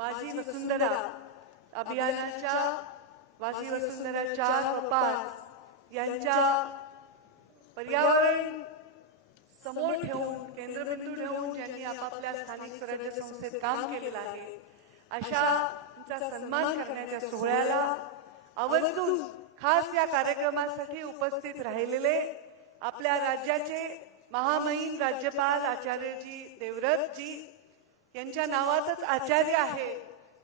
माझी वसुंधरा अभियानाच्या माझी वसुंधरा 4 व 5 यांच्या पर्यावरण समोर ठेवून केंद्रबिंदू ठेवून ज्यांनी आपापल्या स्थानिक स्वराज्य संस्थेत काम केलेलं आहे अशांचा सन्मान करण्याच्या सोहळ्याला आवर्जून खास या कार्यक्रमासाठी उपस्थित राहिलेले आपल्या राज्याचे महामहिम राज्यपाल आचार्यजी देवव्रतजी यांच्या नावातच आचार्य आहे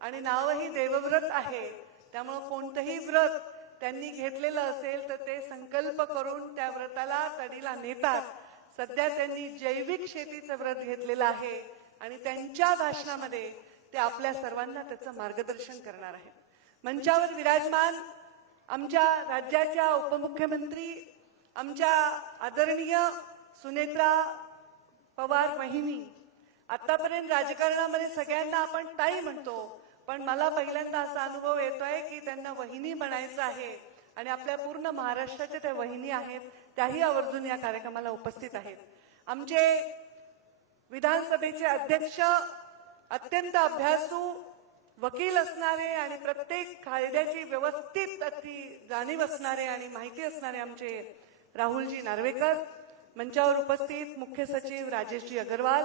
आणि नावही देवव्रत आहे। त्यामुळे कोणतेही व्रत त्यांनी घेतलेलं असेल तर ते संकल्प करून त्या व्रताला तडीला नेतात। सध्या त्यांनी जैविक शेतीचं व्रत घेतलेलं आहे आणि त्यांच्या भाषणामध्ये ते आपल्या सर्वांना त्याचं मार्गदर्शन करणार आहे। मंचावर विराजमान आमच्या राज्याच्या उपमुख्यमंत्री आमच्या आदरणीय सुनेत्रा पवार वहिनी, आतापर्यंत राजकारणामध्ये सगळ्यांना आपण ताई म्हणतो, पण मला पहिल्यांदा असा अनुभव येतोय की त्यांना वहिनी म्हणायचं आहे आणि आपल्या पूर्ण महाराष्ट्राच्या त्या वहिनी आहेत, त्याही आवर्जून या कार्यक्रमाला उपस्थित आहेत। आमचे विधानसभेचे अध्यक्ष अत्यंत अभ्यासू वकील असणारे आणि प्रत्येक कायद्याची व्यवस्थित अति जाणीव असणारे आणि माहिती असणारे आमचे राहुलजी नार्वेकर, मंचावर उपस्थित मुख्य सचिव राजेशजी अग्रवाल,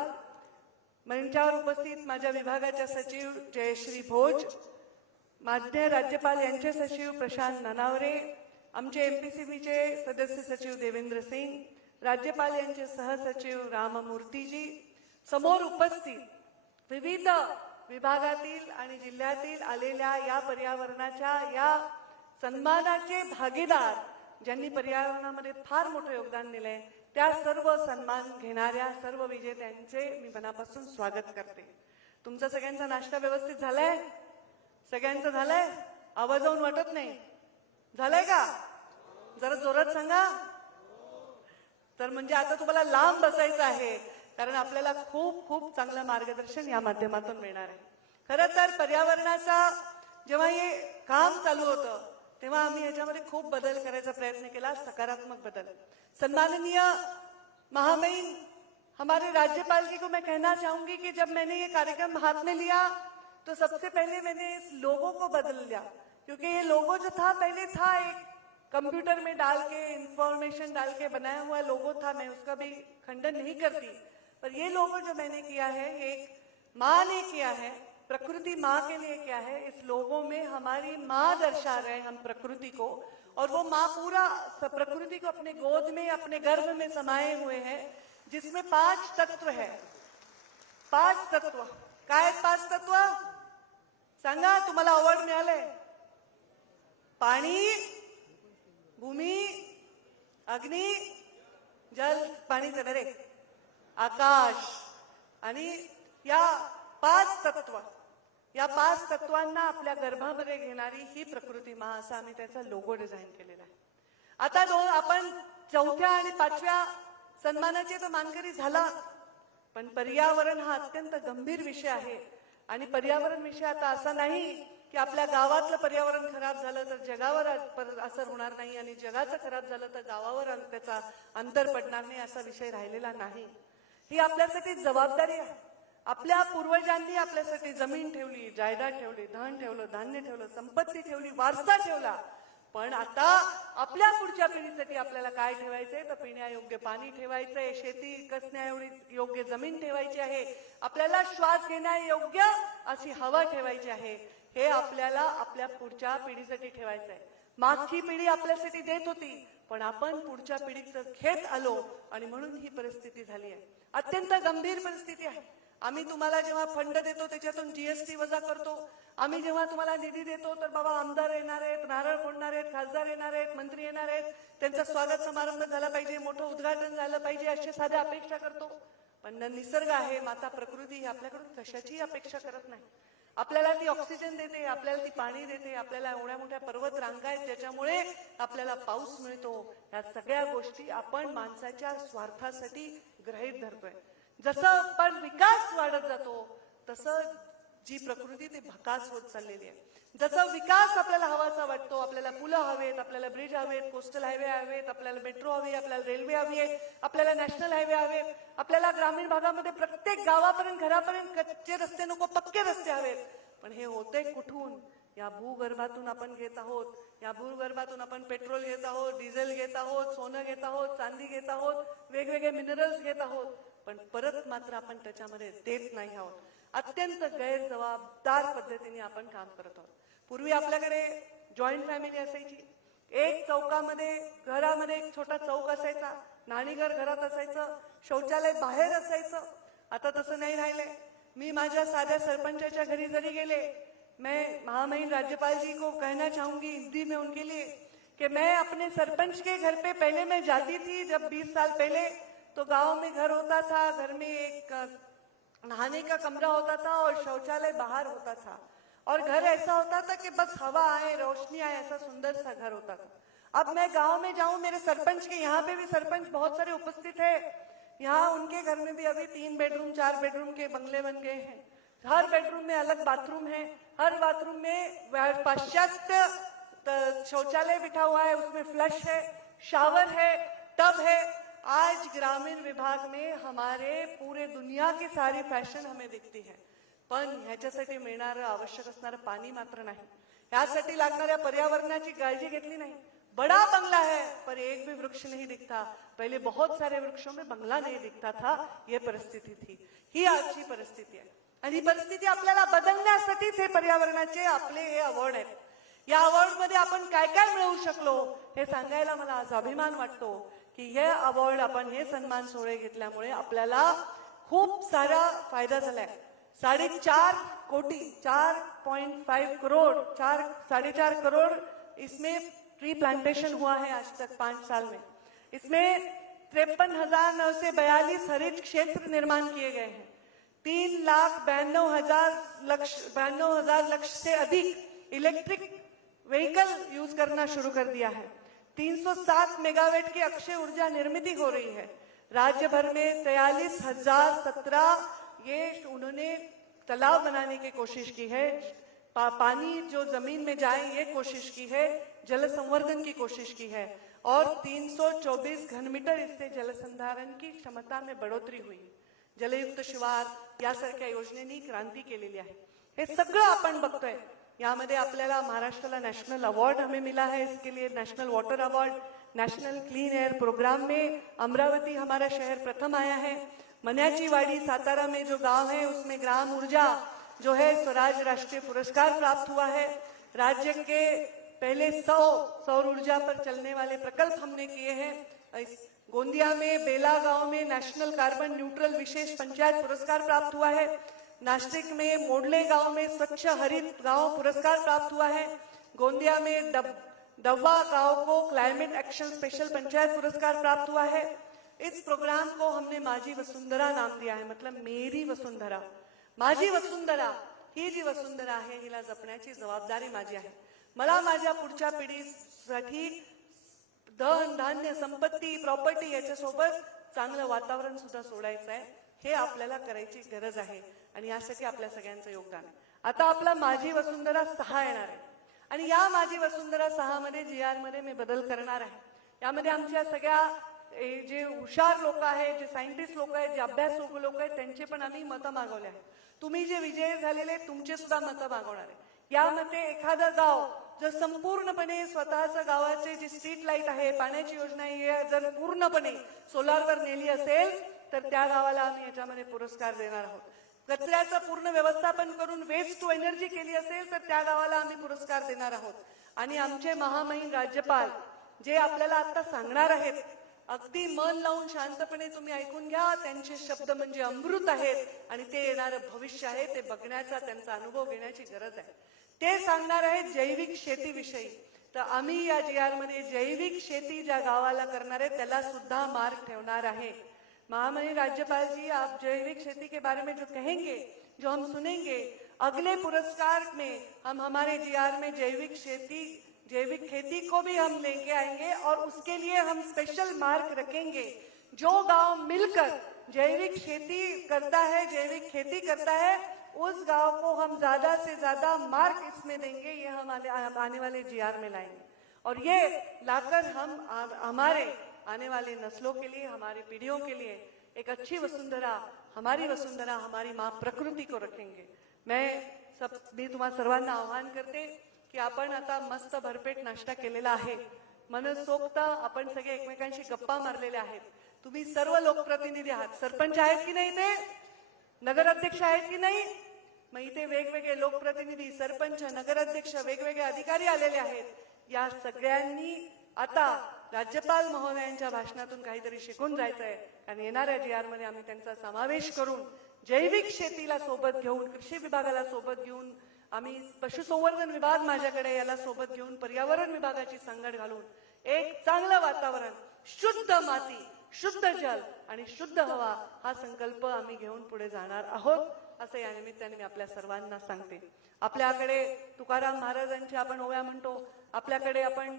मंचावर उपस्थित माझ्या विभागाच्या सचिव जयश्री भोज, मान्य राज्यपाल यांचे सचिव प्रशांत नानावरे, आमचे एमपीसीबीचे सदस्य सचिव देवेंद्र सिंग, राज्यपाल यांचे सहसचिव राममूर्तीजी, समोर उपस्थित विविध विभागातील आणि जिल्ह्यातील आलेल्या या पर्यावरणाच्या या सन्मानाचे भागीदार ज्यांनी पर्यावरणामध्ये फार मोठं योगदान दिलंय त्या सर्व सन्मान घेणाऱ्या सर्व विजेत्यांचे मी मनापासून स्वागत करते। तुमचा सगळ्यांचा नाश्ता व्यवस्थित झालाय? सगळ्यांचं झालंय? आवाज जाऊन वाटत नाही झालंय का? जरा जोरात सांगा। तर म्हणजे आता तुम्हाला लांब बसायचं आहे कारण आपल्याला खूप खूप चांगलं मार्गदर्शन या माध्यमातून मिळणार आहे। खरं तर पर्यावरणाचा जेव्हा हे काम चालू होतं तेव्हा आम्ही याच्यामध्ये खूप बदल करायचा प्रयत्न केला, सकारात्मक बदल। सम्माननीय महामहिम हमारे राज्यपाल जी को मैं कहना चाहूंगी कि जब मैंने ये कार्यक्रम हाथ में लिया तो सबसे पहले मैंने इस लोगो को बदल लिया, क्योंकि ये लोगो जो था पहले था एक कंप्यूटर में डाल के इंफॉर्मेशन डाल के बनाया हुआ लोगो था, मैं उसका भी खंडन नहीं करती, पर ये लोगो जो मैंने किया है एक माँ ने किया है, प्रकृति माँ के लिए क्या है। इस लोगों में हमारी माँ दर्शा रहे हम प्रकृति को, और वो माँ पूरा प्रकृति को अपने गोद में अपने गर्भ में समाये हुए हैं, जिसमें 5 तत्व है। 5 तत्व काय आहेत? 5 तत्व सांगा, तुम्हाला अवॉर्ड मिळालंय। पाणी, भूमी, अग्नी, जल, पाणीचं डायरेक्ट, आकाश आणि या 5 तत्व, या 5 तत्वांना आपल्या गर्भामध्ये घेणारी ही प्रकृती माँ असा आम्ही त्याचा लोगो डिझाईन केलेला आहे। आता आपण 4थ्या आणि 5व्या सन्मानाचे तर मानकरी झाला, पण पर्यावरण हा अत्यंत गंभीर विषय आहे आणि पर्यावरण विषय आता असा नाही की आपल्या गावातलं पर्यावरण खराब झालं तर जगावर असर होणार नाही आणि जगाचं खराब झालं तर गावावर त्याचा अंतर पडणार नाही असा विषय राहिलेला नाही। ही आपल्यासाठी जबाबदारी आहे। आपल्या पूर्वजांनी आपल्यासाठी जमीन ठेवली, जायदाद ठेवली, धन ठेवलं, धान्य ठेवलं, संपत्ती ठेवली, वारसा ठेवला, पण आता आपल्या पुढच्या पिढीसाठी आपल्याला काय ठेवायचंय तर पिण्यायोग्य पाणी ठेवायचंय, शेती कसण्याएवढी योग्य जमीन ठेवायची आहे, आपल्याला श्वास घेण्यायोग्य अशी हवा ठेवायची आहे। हे आपल्याला आपल्या पुढच्या पिढीसाठी ठेवायचंय। मागची पिढी आपल्यासाठी देत होती, पण आपण पुढच्या पिढीचं घेत आलो आणि म्हणून ही परिस्थिती झाली आहे। अत्यंत गंभीर परिस्थिती आहे। आम्ही तुम्हाला जेव्हा फंड देतो त्याच्यातून जीएसटी वजा करतो, आम्ही जेव्हा तुम्हाला निधी देतो तर बाबा आमदार येणार आहेत, नारळ फोडणार आहेत, खासदार येणार आहेत, मंत्री येणार आहेत, त्यांचा स्वागत समारंभ झाला पाहिजे, मोठं उद्घाटन झालं पाहिजे अशी साध्या अपेक्षा करतो, पण निसर्ग आहे, माता प्रकृती ही आपल्याकडून कशाची अपेक्षा करत नाही। आपल्याला ती ऑक्सिजन देते, आपल्याला ती पाणी देते, आपल्याला एवढ्या मोठ्या पर्वत रांगा आहेत ज्याच्यामुळे आपल्याला पाऊस मिळतो। या सगळ्या गोष्टी आपण माणसाच्या स्वार्थासाठी गृहीत धरतोय। जसं पण विकास वाढत जातो तसं जी प्रकृती ती भकास होत चाललेली आहे। जसं विकास आपल्याला हवाचा वाटतो, आपल्याला पुलं हवेत, आपल्याला ब्रिज हवेत, कोस्टल हायवे हवेत, आपल्याला मेट्रो हवी, आपल्याला रेल्वे हवी आहे, आपल्याला नॅशनल हायवे हवेत, आपल्याला ग्रामीण भागामध्ये प्रत्येक गावापर्यंत घरापर्यंत कच्चे रस्ते नको पक्के रस्ते हवेत, पण हे होते कुठून? या भूगर्भातून आपण घेत आहोत. या भूगर्भातून आपण पेट्रोल घेत आहोत, डिझेल घेत आहोत, सोनं घेत आहोत, चांदी घेत आहोत, वेगवेगळे मिनरल्स घेत आहोत, पण परत मात्र आपण त्याच्यामध्ये देत नाही आहोत. अत्यंत गैरजबाबदार पद्धतीने आपण काम करत आहोत. पूर्वी आपल्याकडे जॉईंट फॅमिली असायची. एक चौकामध्ये घरामध्ये एक छोटा चौक असायचा, न्हाणीघर घरात असायचं, शौचालय बाहेर असायचं. आता तसं नाही राहिलंय. मी माझ्या साध्या सरपंचाच्या घरी जरी गेले, मैं महामहिम राज्यपाल जी को कहना चाहूंगी हिंदी में उनके लिए कि मैं अपने सरपंच के घर पे पहले मैं जाती थी. जब 20 साल पहले तो गांव में घर होता था, घर में एक नहाने का कमरा होता था और शौचालय बाहर होता था, और घर ऐसा होता था कि बस हवा आए रोशनी आए, ऐसा सुंदर सा घर होता था. अब मैं गांव में जाऊं, मेरे सरपंच के यहाँ पे भी सरपंच बहुत सारे उपस्थित है, यहाँ उनके घर में भी अभी 3 बेडरूम 4 बेडरूम के बंगले बन गए हैं. हर बेडरूम में अलग बाथरूम है, हर बाथरूम में पाश्चात्य शौचालय बिठा हुआ है, उसमें फ्लश है, शावर है, टब है. आज ग्रामीण विभाग में हमारे पूरे दुनिया की सारी फॅशन हमें दिखती है, पण ह्याच्यासाठी मिळणारं आवश्यक असणारं पाणी मात्र नाही. यासाठी लागणाऱ्या पर्यावरणाची काळजी घेतली नाही. बड़ा बंगला है पर एक भी वृक्ष नहीं दिखता. पहले बहुत सारे वृक्षों में बंगला नहीं दिखता था. ये परिस्थिती थी. ही आजची परिस्थिती आहे. आणि ही परिस्थिती आपल्याला बदलण्यासाठीच हे पर्यावरणाचे आपले हे अवॉर्ड आहेत. या अवॉर्ड मध्ये आपण काय काय मिळवू शकलो हे सांगायला मला आज अभिमान वाटतो की हे अवॉर्ड आपण हे सन्मान सोहळे घेतल्यामुळे आपल्याला खूप सारा फायदा झालाय. 4.5 कोटी 4.5 करोड़ 4.5 करोड़ इसमें ट्री प्लांटेशन हुआ है आज तक 5 साल में. इसमें 53,942 हरित क्षेत्र निर्माण किए गए हैं. 3,92,000 लक्ष से अधिक इलेक्ट्रिक व्हीकल यूज करना शुरू कर दिया है. 307 मेगावाट की अक्षय ऊर्जा निर्मित हो रही है. राज्य भर में 43,017 ये उन्होंने तालाब बनाने की कोशिश की है. पानी जो जमीन में जाए ये कोशिश की है. जल संवर्धन की कोशिश की है और 324 घनमीटर इससे जल संधारण की क्षमता में बढ़ोतरी हुई. जलयुक्त शिवार यासारख्या योजनेनी क्रांती केलेली आहे. हे सगळं आपण बघतोय. यामध्ये आपल्याला महाराष्ट्राला नेशनल अवार्ड हमें मिला है. इसके लिए national water award, national clean air programme में अमरावती हमारा शहर प्रथम आया है. मन्याची वाड़ी सातारा में जो गांव है उसमें ग्राम ऊर्जा जो है स्वराज राष्ट्रीय पुरस्कार प्राप्त हुआ है. राज्य के पहले 100 सौर ऊर्जा पर चलने वाले प्रकल्प हमने किए हैं. गोंदिया में बेला गांव में नेशनल कार्बन न्यूट्रल विशेष पंचायत पुरस्कार प्राप्त हुआ है. नासिक में मोडले गांव में स्वच्छ हरित गांव पुरस्कार प्राप्त हुआ है. गोंदिया में डब्बा गांव को क्लाइमेट एक्शन स्पेशल पंचायत पुरस्कार प्राप्त हुआ है. इस प्रोग्राम को हमने माझी वसुंधरा नाम दिया है. मतलब मेरी वसुंधरा, माझी वसुंधरा. ही जी वसुंधरा आहे हिला जपण्याची जबाबदारी माझी आहे. मला माझ्या पुढच्या पिढीसाठी धन धान्य संपत्ती प्रॉपर्टी याच्यासोबत चांगलं वातावरण सुद्धा सोडायचं आहे. हे आपल्याला करायची गरज आहे आणि यासाठी आपल्या सगळ्यांचं योगदान आहे. आता आपला माझी वसुंधरा 6 येणार आहे आणि या माझी वसुंधरा 6 मध्ये GR मध्ये मी बदल करणार आहे. यामध्ये आमच्या सगळ्या जे हुशार लोक आहेत, जे सायंटिस्ट लोक आहेत, जे अभ्यासू लोक आहेत त्यांचे पण आम्ही मतं मागवले आहेत. तुम्ही जे विजयी झालेले तुमचे सुद्धा मतं मागवणार आहे. यामध्ये एखादं गाव जर संपूर्णपणे स्वतःच्या गावाचे जी स्ट्रीट लाईट आहे, पाण्याची योजना आहे, जर पूर्णपणे सोलारवर नेली असेल तर त्या गावाला आम्ही याच्यामध्ये पुरस्कार देणार आहोत. कचऱ्याचं पूर्ण व्यवस्थापन करून वेस्ट टू एनर्जी केली असेल तर त्या गावाला आम्ही पुरस्कार देणार आहोत. आणि आमचे महामहिम राज्यपाल जे आपल्याला आता सांगणार आहेत, अगदी मन लावून शांतपणे तुम्ही ऐकून घ्या. त्यांचे शब्द म्हणजे अमृत आहेत आणि ते येणारं भविष्य आहे. ते बघण्याचा, त्यांचा अनुभव घेण्याची गरज आहे. ते सांगणार आहेत जैविक शेतीविषयी. तर आम्ही या GR मध्ये जैविक शेती ज्या गावाला करणार आहे त्याला सुद्धा मार्क ठेवणार आहे. महामहिम राज्यपाल जी, आप जैविक खेती के बारे में जो कहेंगे, जो हम सुनेंगे, अगले पुरस्कार में हम हमारे GR में जैविक खेती को भी हम लेके आएंगे और उसके लिए हम स्पेशल मार्क रखेंगे. जो गांव मिलकर जैविक खेती करता है, जैविक खेती करता है, उस गांव को हम ज्यादा से ज्यादा मार्क इसमें देंगे. ये हम आने वाले GR में लाएंगे और ये लाकर हम हमारे आने वाले नस्लों के लिए, हमारी पीढ़ियों के लिए एक अच्छी वसुंधरा, हमारी माँ प्रकृति को रखेंगे. मैं मी तुम्हा सर्वांना आवाहन करते की आपण आता मस्त भरपेट नाश्ता केलेला आहे, मनसोक्त आपण सगळे एकमेकांशी गप्पा मारलेल्या आहेत. तुम्ही सर्व लोकप्रतिनिधी आहात, सरपंच आहेत की नाही, ते नगराध्यक्ष आहेत की नाही, मग इथे वेगवेगळे लोकप्रतिनिधी, सरपंच, नगराध्यक्ष, वेगवेगळे अधिकारी आलेले आहेत. या सगळ्यांनी आता राज्यपाल महोदयांच्या भाषणातून काहीतरी शिकून जायचंय. आणि येणाऱ्या GR मध्ये आम्ही त्यांचा समावेश करून जैविक शेतीला सोबत घेऊन, कृषी विभागाला सोबत घेऊन, आम्ही पशुसंवर्धन विभाग माझ्याकडे याला सोबत घेऊन, पर्यावरण विभागाची संगत घालून एक चांगलं वातावरण, शुद्ध माती, शुद्ध जल आणि शुद्ध हवा हा संकल्प आम्ही घेऊन पुढे जाणार आहोत, असं या निमित्ताने मी आपल्या सर्वांना सांगते. आपल्याकडे तुकाराम महाराजांची आपण ओव्या म्हणतो, आपल्याकडे आपण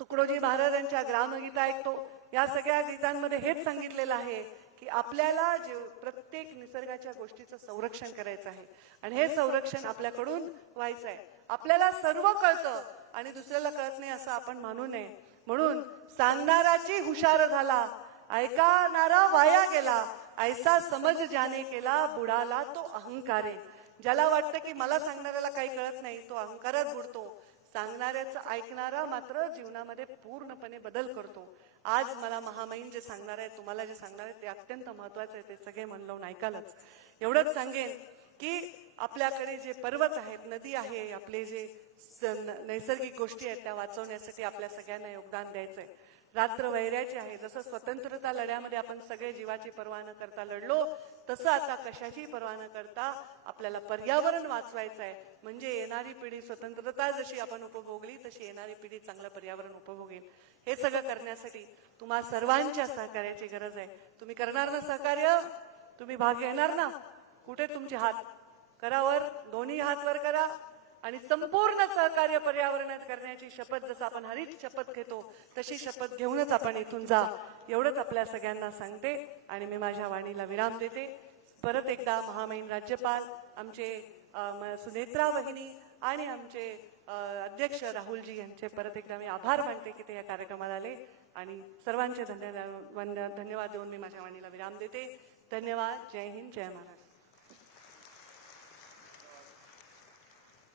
तुकडोजी महाराजांच्या ग्रामगीता ऐकतो. या सगळ्या गीतांमध्ये हेच सांगितलेलं आहे की आपल्याला जे प्रत्येक निसर्गाच्या गोष्टीचं संरक्षण करायचं आहे आणि हे संरक्षण आपल्याकडून व्हायचं आहे. आपल्याला सर्व कळतं आणि दुसऱ्याला कळत नाही असं आपण मानू नये. म्हणून सांगणाराची हुशार झाला, ऐकणारा वाया गेला, ऐसा समज ज्याने केला, बुडाला तो अहंकारे. ज्याला वाटतं की मला सांगणाऱ्याला काही कळत नाही, तो अहंकारात बुडतो. सांगणाऱ्याचं ऐकणारा मात्र जीवनामध्ये पूर्णपणे बदल करतो. आज मला महामहिम जे सांगणार आहे, तुम्हाला जे सांगणार आहे ते अत्यंत महत्वाचं आहे. ते सगळे मन लावून ऐकालच. एवढंच सांगेन की आपल्याकडे जे पर्वत आहेत, नदी आहे, आपले जे नैसर्गिक गोष्टी आहेत त्या वाचवण्यासाठी आपल्या सगळ्यांना योगदान द्यायचंय. रात्र वैऱ्याची आहे. जसं स्वतंत्रता लढ्यामध्ये आपण सगळे जीवाची पर्वा न करता लढलो, तसं आता कशाची पर्वा न करता आपल्याला पर्यावरण वाचवायचं आहे. म्हणजे येणारी पिढी स्वतंत्रता जशी आपण उपभोगली तशी येणारी पिढी चांगलं पर्यावरण उपभोगेल. हे सगळं करण्यासाठी तुम्हा सर्वांच्या सहकार्याची गरज आहे. तुम्ही करणार ना सहकार्य? तुम्ही भाग घेणार ना? कुठे तुमचे हात? करावर, दोन्ही हात वर करा आणि संपूर्ण सहकार्य पर्यावरणात करण्याची शपथ, जसं आपण हरित शपथ घेतो तशी शपथ घेऊनच आपण इथून जा. एवढंच आपल्या सगळ्यांना सांगते आणि मी माझ्या वाणीला विराम देते. परत एकदा महामहिम राज्यपाल, आमचे सुनेत्रा वहिनी आणि आमचे अध्यक्ष राहुलजी यांचे परत एकदा मी आभार मानते की ते या कार्यक्रमाला आले. आणि सर्वांचे धन्यवाद देऊन मी माझ्या वाणीला विराम देते. धन्यवाद. जय हिंद, जय महाराष्ट्र.